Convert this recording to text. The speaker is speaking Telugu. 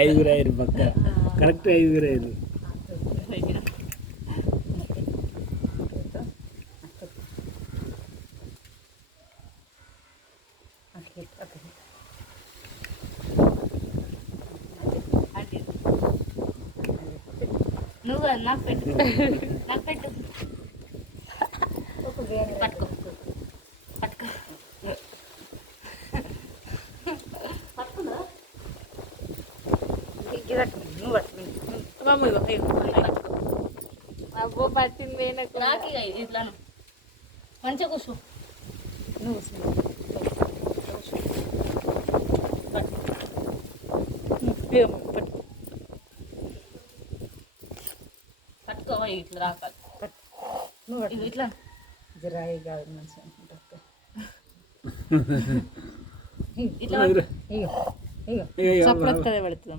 ఐదుగురు అయ్యారు పక్క కరెక్ట్ ఐదుగురు అయ్యారు. నువ్వు నాకు పెట్టు నాకు పెట్టు పట్టుకో పట్టుకో పట్టుకుందా నువ్వు అబ్బో పట్టింది నాకు ఇట్లా మంచిగా కూర్చో నువ్వు పట్టుకో ఇట్లా రాకాలి నువ్వు ఇట్లా జిరాయి కాదు మంచిగా అనుకుంటా ఇట్లా ఇగో ఇగో ఇక చప్పుడు పడుతుంది